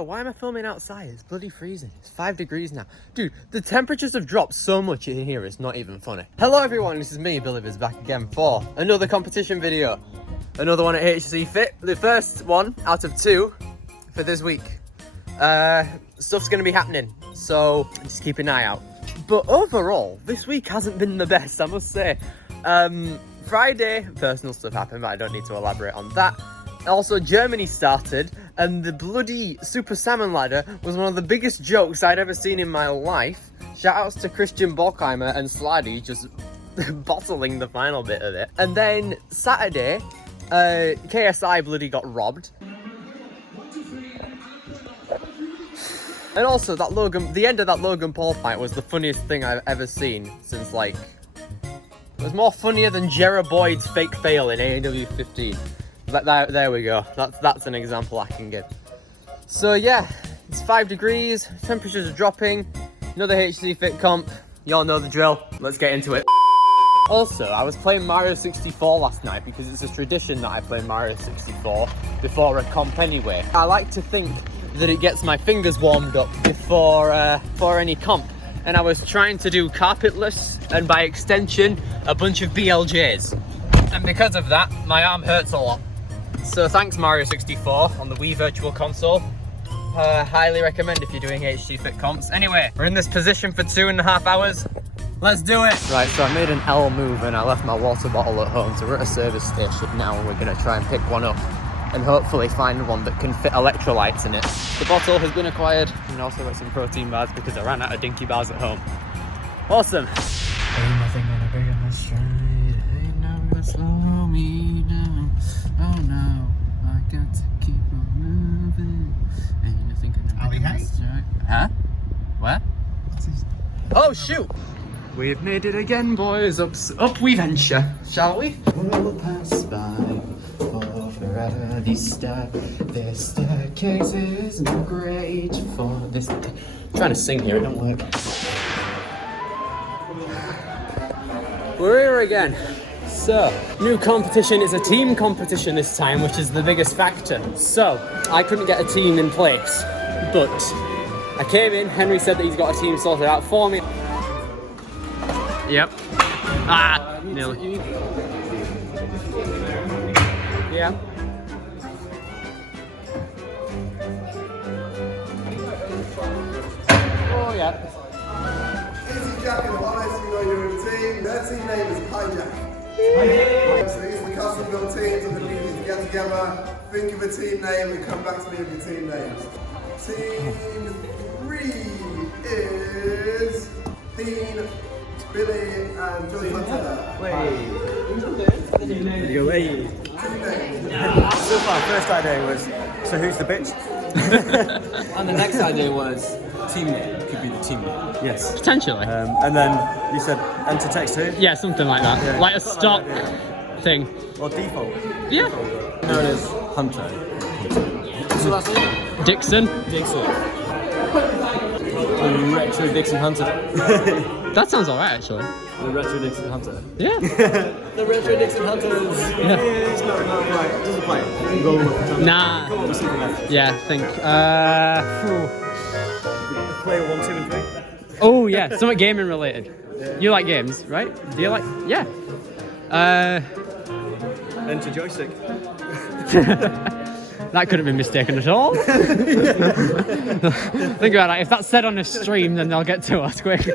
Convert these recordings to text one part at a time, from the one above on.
Bro, why am I filming outside? It's bloody freezing. It's 5 degrees now. Dude, the temperatures have dropped so much in here, it's not even funny. Hello everyone, this is me, Billy Viz, back again for another competition video. Another one at HC Fit. The first one out of 2 for this week. Stuff's gonna be happening, so just keep an eye out. But overall, this week hasn't been the best, I must say. Friday, personal stuff happened, but I don't need to elaborate on that. Also, Germany started, and the bloody Super Salmon Ladder was one of the biggest jokes I'd ever seen in my life. Shoutouts to Christian Borkheimer and Slidey just bottling the final bit of it. And then Saturday, KSI bloody got robbed. And also, the end of that Logan Paul fight was the funniest thing I've ever seen since, like, it was more funnier than Jerry Boyd's fake fail in AEW 15. There we go. That's an example I can give. So yeah, it's 5 degrees, temperatures are dropping, another HC Fit comp. Y'all know the drill. Let's get into it. Also, I was playing Mario 64 last night because it's a tradition that I play Mario 64 before a comp anyway. I like to think that it gets my fingers warmed up before any comp. And I was trying to do carpetless and by extension, a bunch of BLJs. And because of that, my arm hurts a lot. So thanks Mario 64 on the Wii Virtual Console. Highly recommend if you're doing HC Fit comps. Anyway, we're in this position for 2.5 hours. Let's do it! Right, so I made an L move and I left my water bottle at home. So we're at a service station now and we're gonna try and pick one up and hopefully find one that can fit electrolytes in it. The bottle has been acquired and also got some protein bars because I ran out of dinky bars at home. Awesome! Ain't nothing gonna break my stride, ain't nothing gonna slow me down. Oh no, I got to keep on moving. Ain't nothing gonna break my stride. Huh? What? Oh shoot! We've made it again, boys. Up we venture, shall we? We'll pass by forever. This staircase is not great for this. I'm trying to sing here, it don't work. We're here again. So, new competition is a team competition this time, which is the biggest factor. So, I couldn't get a team in place, but I came in, Henry said that he's got a team sorted out for me. Yep. Ah, nearly. Yeah. Oh, yeah. Easy Jack and Honest, you know you're in a team. Their team name is Hijack. So these are the custom built teams and the need to get together, think of a team name and come back to me with your team names. Team 3 is Dean, Billy and Billy Hunter. Team names. So far, first idea was, so who's the bitch? And the next idea was team name. Could be the team name. Yes. Potentially. And then you said enter text who? Yeah, something like that. Yeah. Like a stock thing. Or default. Yeah. Known as Hunter. So that's it? Dixon. The Retro Dixon Hunter. That sounds alright actually. The Retro Dixon Hunter. Yeah. The Retro Dixon Hunters. Yeah, it's not quite. It doesn't quite roll up the tongue. Nah. Come on, we'll see the left. Yeah, I think. Player 1, 2 and 3. Oh yeah, something gaming related. You like games, right? Do you like? Yeah. Enter joystick. That couldn't be mistaken at all. Think about that. If that's said on a stream, then they'll get to us quick.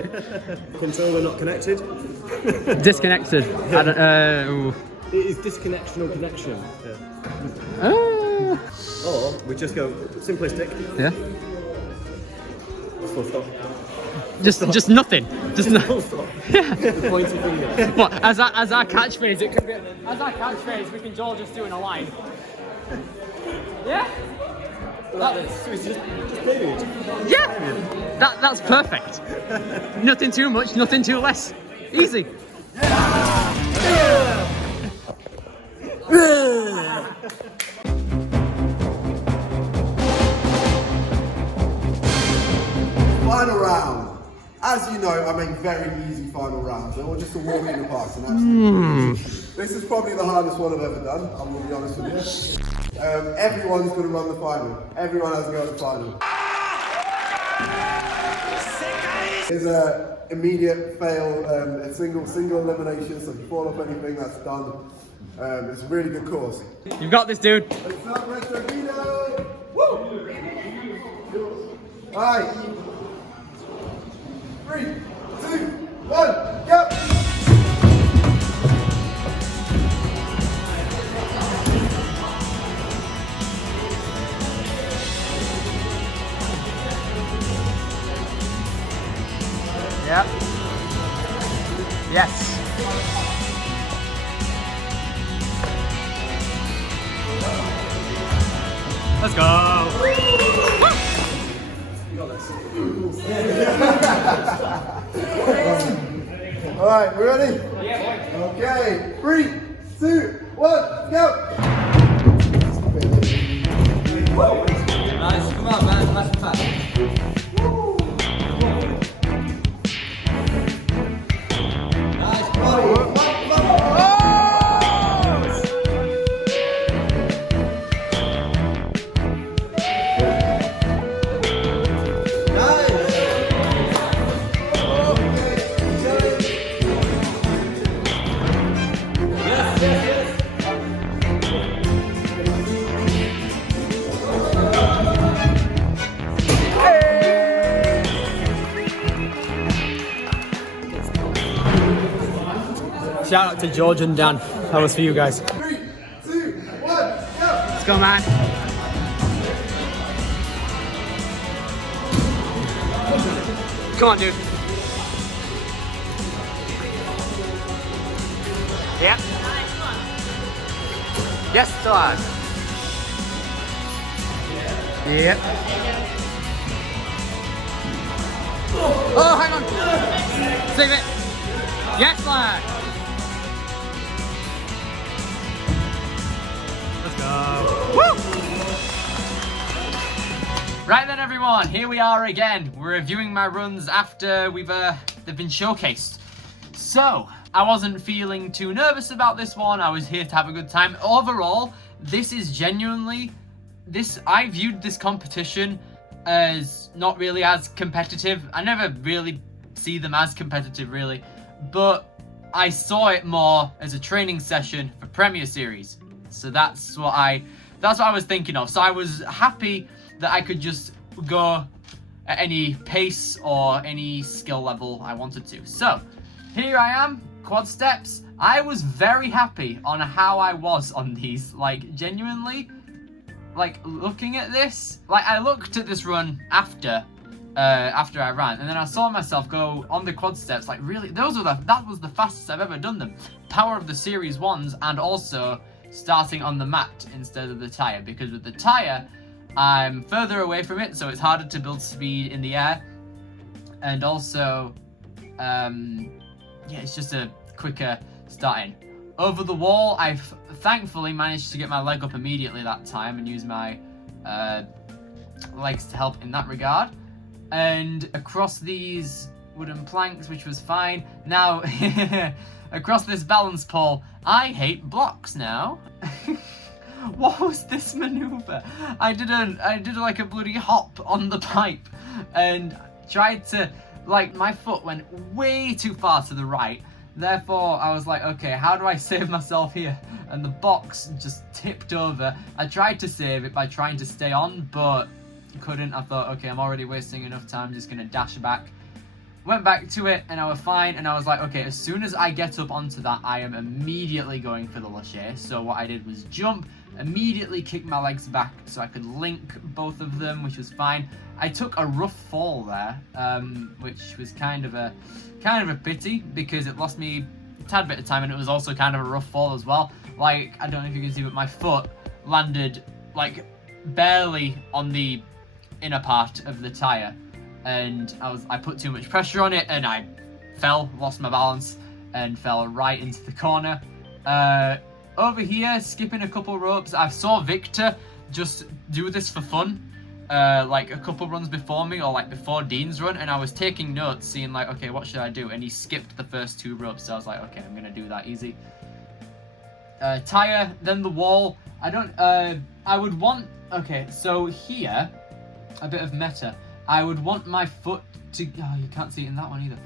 Controller not connected. Disconnected. I don't, It is disconnection or connection. Yeah. Or we just go simplistic. Yeah. Full stop. Just nothing. Just no. Full stop. Yeah. The pointy finger. What? As our catchphrase, it could be. As our catchphrase, we can all just do in a line. Yeah. So it's just period. Yeah. That's perfect. Nothing too much, nothing too less. Easy. Final round. As you know, I make very easy final rounds. They're all just a walk in the park. This is probably the hardest one I've ever done. I'm going to be honest with you. Everyone's going to run the final. Everyone has to go to the final. Here's a immediate fail, a single elimination, so if you fall off anything, that's done. It's a really good course. You've got this, dude. Let's start Retro Vino! Woo! Alright. 3, 2, 1, go! Yep. Yes. Let's go. Alright, we ready? Yeah. Okay, 3, 2, 1, go! Nice, come on, man. Nice and fast. Nice, bro. Shout out to George and Dan. That was for you guys. 3, 2, 1, go! Let's go, man. Come on, dude. Yep. Yes, dog. Yep. Oh, hang on. Save it. Yes, lad. Let's go. Woo! Right then, everyone, here we are again. We're reviewing my runs after they've been showcased. So, I wasn't feeling too nervous about this one. I was here to have a good time. Overall, this is genuinely, I viewed this competition as not really as competitive. I never really see them as competitive, really. But I saw it more as a training session for Premier Series. So that's what I was thinking of. So I was happy that I could just go at any pace or any skill level I wanted to. So here I am, quad steps. I was very happy on how I was on these. Like, genuinely, like, looking at this, like, I looked at this run after I ran, and then I saw myself go on the quad steps. Like, really, that was the fastest I've ever done them. Power of the Series 1s, and also starting on the mat instead of the tire, because with the tire I'm further away from it, so it's harder to build speed in the air, and also yeah, it's just a quicker starting. Over the wall, I've thankfully managed to get my leg up immediately that time and use my legs to help in that regard. And across these wooden planks, which was fine. Now, across this balance pole, I hate blocks now. What was this maneuver? I did like a bloody hop on the pipe and tried to, like, my foot went way too far to the right. Therefore, I was like, okay, how do I save myself here? And the box just tipped over. I tried to save it by trying to stay on, but couldn't. I thought, okay, I'm already wasting enough time, just gonna dash back. Went back to it and I was fine, and I was like, okay, as soon as I get up onto that, I am immediately going for the lâché. So what I did was jump, immediately kick my legs back so I could link both of them, which was fine. I took a rough fall there, which was kind of a pity, because it lost me a tad bit of time, and it was also kind of a rough fall as well. Like, I don't know if you can see, but my foot landed like barely on the inner part of the tire, and I put too much pressure on it, and I lost my balance, and fell right into the corner. Over here, skipping a couple ropes, I saw Victor just do this for fun, like a couple runs before me, or like before Dean's run, and I was taking notes, seeing like, okay, what should I do? And he skipped the first 2 ropes, so I was like, okay, I'm gonna do that easy. Tire, then the wall. I would want, okay, so here, a bit of meta. I would want my foot to, oh, you can't see it in that one either.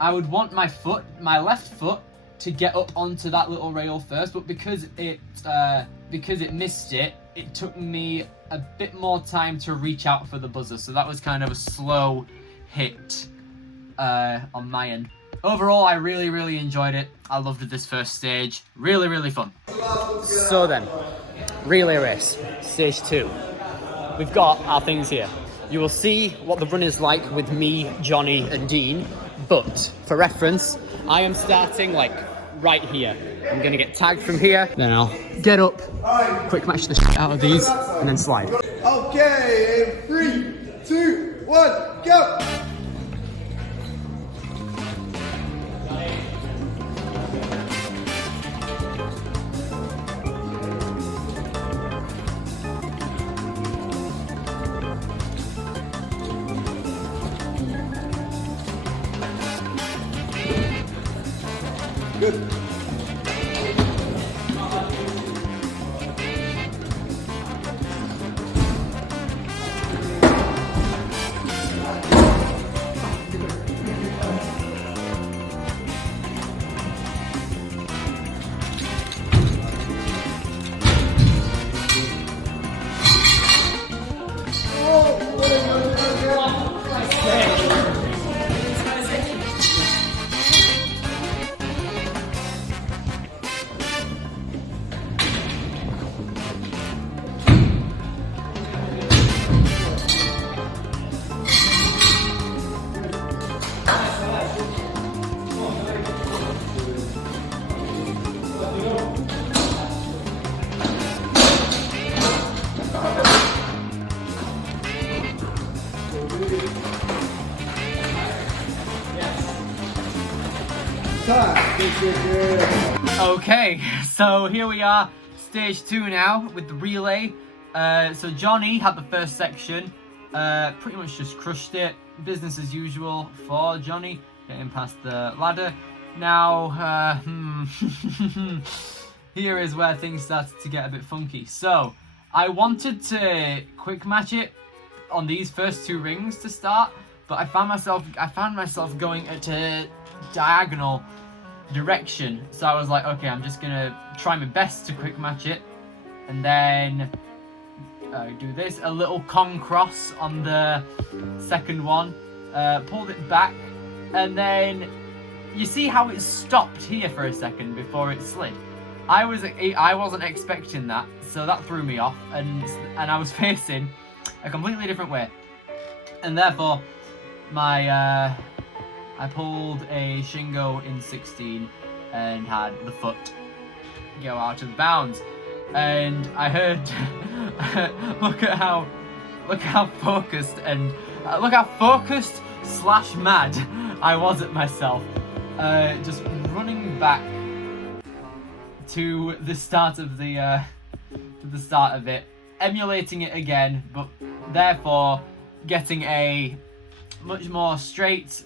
I would want my foot, my left foot, to get up onto that little rail first, but because it missed it, it took me a bit more time to reach out for the buzzer, so that was kind of a slow hit on my end. Overall, I really enjoyed it. I loved this first stage. Really fun. So then, relay race, stage 2. We've got our things here. You will see what the run is like with me, Johnny, and Dean, but for reference, I am starting like right here. I'm gonna get tagged from here, then I'll get up, quick match the shit out of these, and then slide. Okay, in 3, 2, 1, go! Good. Okay, so here we are, stage 2 now with the relay. So Johnny had the first section, pretty much just crushed it. Business as usual for Johnny, getting past the ladder. Now, here is where things started to get a bit funky. So, I wanted to quick match it on these first 2 rings to start, but I found myself going at a diagonal direction. So I was like, okay, I'm just gonna try my best to quick match it, and then do this, a little Kong cross on the second one, pulled it back, and then you see how it stopped here for a second before it slid. I wasn't expecting that, so that threw me off, and I was facing a completely different way, and therefore my I pulled a Shingo in 16 and had the foot go out of bounds, and I heard look how focused and look how focused / mad I was at myself, just running back to the start of it, emulating it again, but therefore getting a much more straight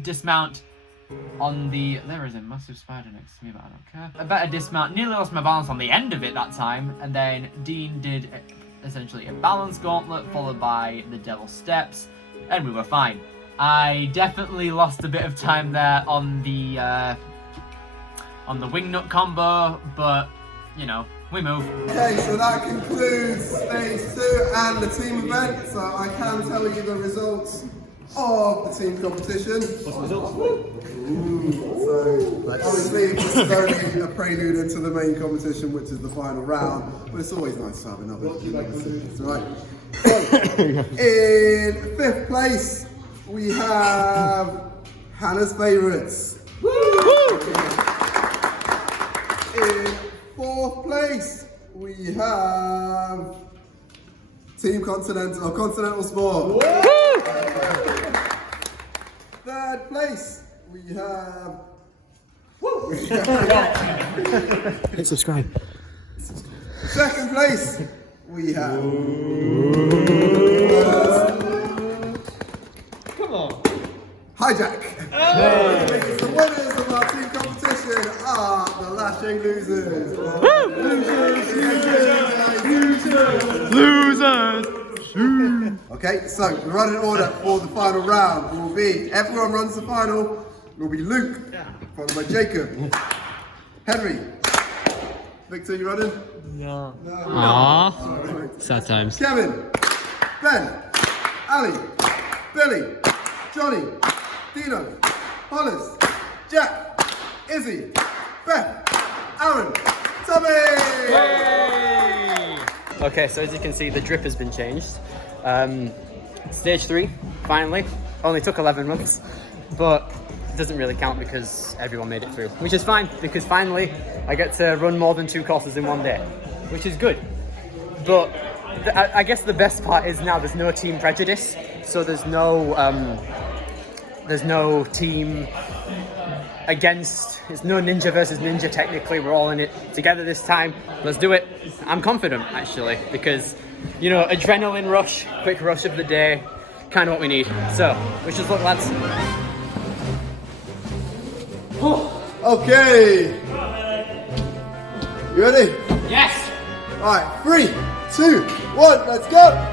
dismount on the, there is a massive spider next to me, but I don't care. A better dismount, nearly lost my balance on the end of it that time, and then Dean did essentially a balance gauntlet followed by the devil steps, and we were fine. I definitely lost a bit of time there on the wing nut combo, but you know, we move. Okay, so that concludes stage 2 and the team event. So I can tell you the results of the team competition. What's the results? So obviously this is only a prelude into the main competition, which is the final round, but it's always nice to have another. It's right. So, in 5th place we have Hannah's Favourites. In 4th place we have Team Continental Sport. 3rd place we have. Hit subscribe. 2nd place we have. Come on. Hijack. The winners of our team competition are the Lashing Losers. Losers. Losers! Okay, so the running order for the final round will be everyone runs the final. Will be Luke, followed by Jacob, Henry, Victor. You running? No. Aww. Sad times. Kevin, Ben, Ali, Billy, Johnny, Dino, Hollis, Jack, Izzy, Beth, Aaron, Tommy! Okay, so as you can see, the drip has been changed. Stage 3, finally. Only took 11 months, but it doesn't really count because everyone made it through, which is fine, because finally I get to run more than 2 courses in one day, which is good. But I guess the best part is now there's no team prejudice, so there's no team against, it's no ninja versus ninja technically, we're all in it together this time. Let's do it. I'm confident actually, because, you know, adrenaline rush, quick rush of the day, kind of what we need. So, wish us luck, lads. Okay. You ready? Yes! Alright, 3, 2, 1, let's go!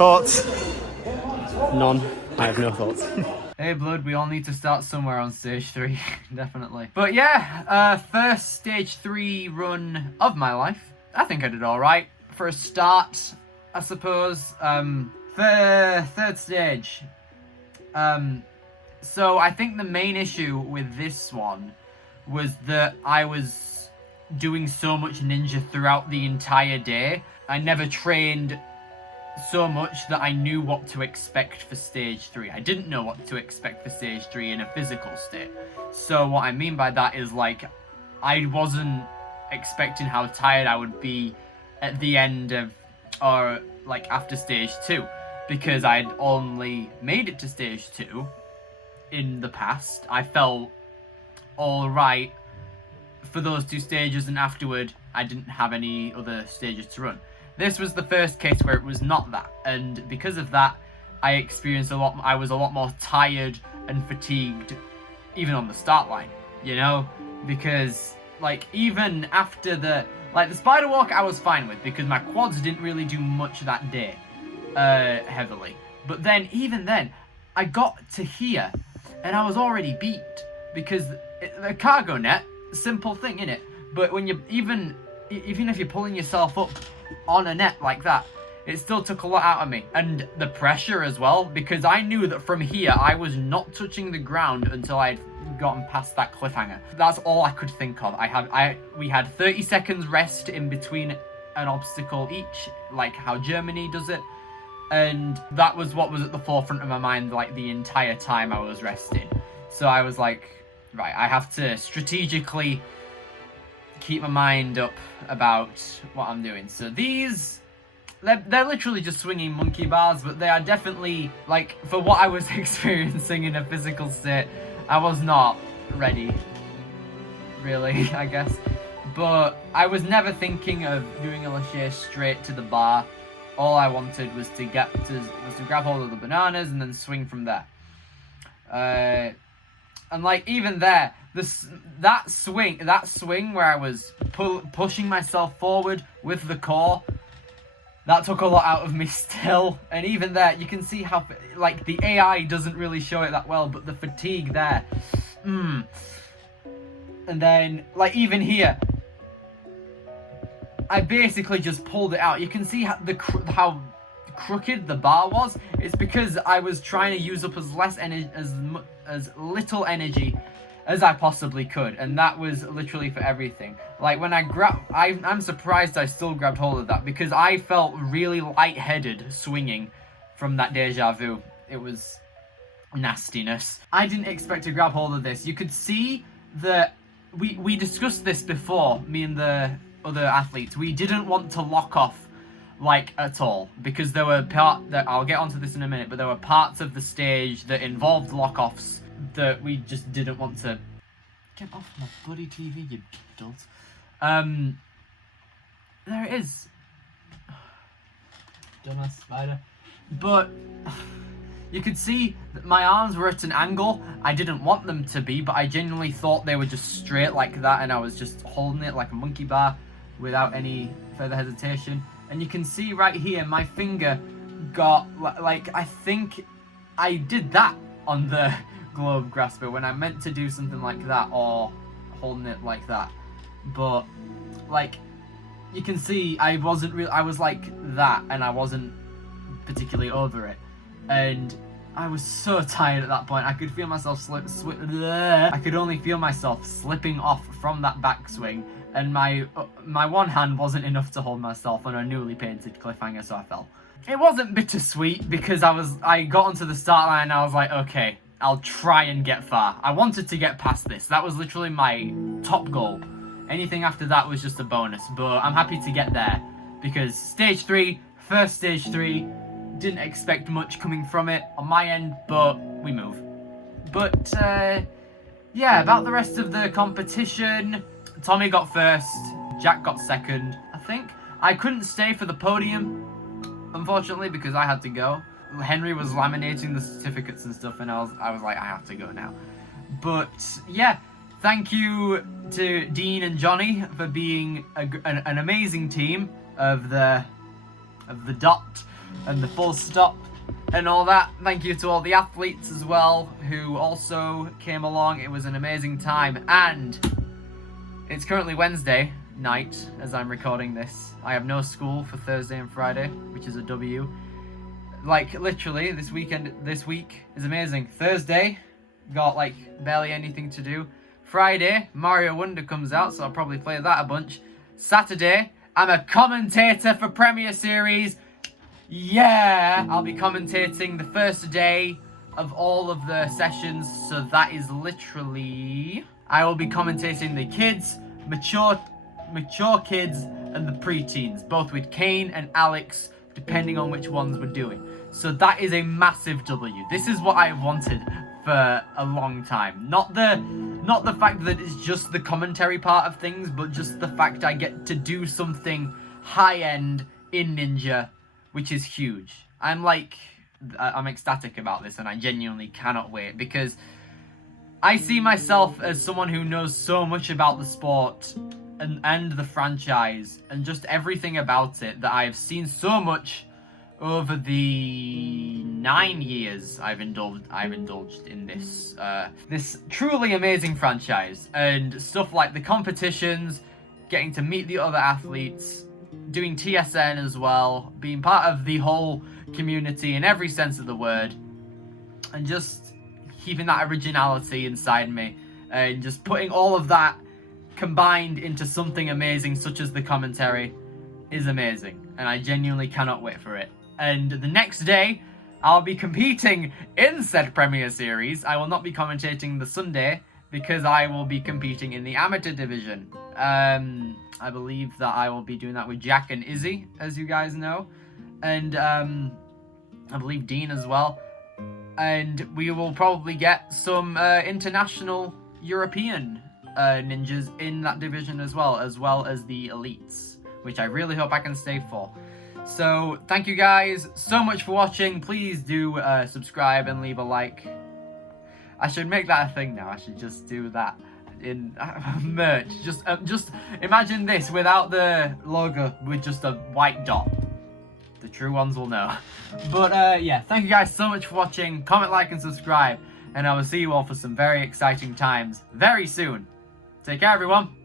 Thoughts? None. I have no thoughts. Hey Blood, we all need to start somewhere on stage 3, definitely. But yeah, first stage 3 run of my life. I think I did alright. For a start, I suppose. Third stage. So I think the main issue with this one was that I was doing so much ninja throughout the entire day. I never trained so much that I knew what to expect for stage 3. I didn't know what to expect for stage 3 in a physical state. So what I mean by that is, like, I wasn't expecting how tired I would be at the end of, or like after stage 2, because I'd only made it to stage 2 in the past. I felt alright for those 2 stages, and afterward I didn't have any other stages to run. This was the first case where it was not that, and because of that, I experienced I was a lot more tired and fatigued, even on the start line, you know? Because, like, even after the spider walk I was fine with, because my quads didn't really do much that day, heavily. But then, even then, I got to here, and I was already beat, because the cargo net, simple thing, innit? But when you, even if you're pulling yourself up on a net like that, it still took a lot out of me. And the pressure as well, because I knew that from here I was not touching the ground until I had gotten past that cliffhanger. That's all I could think of. We had 30 seconds rest in between an obstacle each, like how Germany does it, and that was what was at the forefront of my mind, like, the entire time I was resting. So I was like, right, I have to strategically keep my mind up about what I'm doing. So these, they're literally just swinging monkey bars, but they are definitely, like, for what I was experiencing in a physical state, I was not ready, really, I guess. But I was never thinking of doing a lache straight to the bar. all I wanted was to grab hold of the bananas and then swing from there. And like even there, that swing where I was pushing myself forward with the core, that took a lot out of me still. And even there, you can see how like the AI doesn't really show it that well, but the fatigue there. And then like even here, I basically just pulled it out. You can see how crooked the bar was. It's because I was trying to use up as little energy as I possibly could, and that was literally for everything. Like when I'm surprised I still grabbed hold of that, because I felt really lightheaded swinging from that deja vu. It was nastiness. I didn't expect to grab hold of this. You could see that we discussed this before, me and the other athletes. We didn't want to lock off like at all, because there were I'll get onto this in a minute, but there were parts of the stage that involved lock-offs that we just didn't want to. Get off my bloody TV, you adults. There it is. Dumbass spider. But you could see that my arms were at an angle I didn't want them to be, but I genuinely thought they were just straight like that, and I was just holding it like a monkey bar without any further hesitation. And you can see right here, my finger got, like, I think I did that on the globe grasper when I meant to do something like that, or holding it like that. But, like, you can see I was like that, and I wasn't particularly over it. And I was so tired at that point. I could feel myself I could only feel myself slipping off from that backswing. And my one hand wasn't enough to hold myself on a newly painted cliffhanger, so I fell. It wasn't bittersweet, because I got onto the start line and I was like, okay, I'll try and get far. I wanted to get past this. That was literally my top goal. Anything after that was just a bonus, but I'm happy to get there, because first stage 3, didn't expect much coming from it on my end, but we move. But yeah, about the rest of the competition, Tommy got first, Jack got second, I think. I couldn't stay for the podium, unfortunately, because I had to go. Henry was laminating the certificates and stuff, and I was like, I have to go now. But yeah, thank you to Dean and Johnny for being an amazing team of the dot and the full stop and all that. Thank you to all the athletes as well who also came along. It was an amazing time, and it's currently Wednesday night as I'm recording this. I have no school for Thursday and Friday, which is a W. Like, literally, this week is amazing. Thursday, got like barely anything to do. Friday, Mario Wonder comes out, so I'll probably play that a bunch. Saturday, I'm a commentator for Premier Series. Yeah! I'll be commentating the first day of all of the sessions, so that is literally... I will be commentating the kids, mature kids, and the preteens, both with Kane and Alex, depending on which ones we're doing. So that is a massive W. This is what I've wanted for a long time. Not the fact that it's just the commentary part of things, but just the fact I get to do something high-end in Ninja, which is huge. I'm ecstatic about this, and I genuinely cannot wait, because I see myself as someone who knows so much about the sport and the franchise and just everything about it, that I've seen so much over the 9 years I've indulged in this this truly amazing franchise, and stuff like the competitions, getting to meet the other athletes, doing TSN as well, being part of the whole community in every sense of the word, and just keeping that originality inside me, and just putting all of that combined into something amazing such as the commentary is amazing, and I genuinely cannot wait for it. And the next day, I'll be competing in said Premier Series. I will not be commentating the Sunday, because I will be competing in the amateur division. I believe that I will be doing that with Jack and Izzy, as you guys know, and I believe Dean as well. And we will probably get some international European ninjas in that division as well as the elites, which I really hope I can stay for. So thank you guys so much for watching. Please do subscribe and leave a like. I should make that a thing now. I should just do that in merch. Just imagine this without the logo, with just a white dot. The true ones will know. But yeah, thank you guys so much for watching. Comment, like, and subscribe. And I will see you all for some very exciting times very soon. Take care, everyone.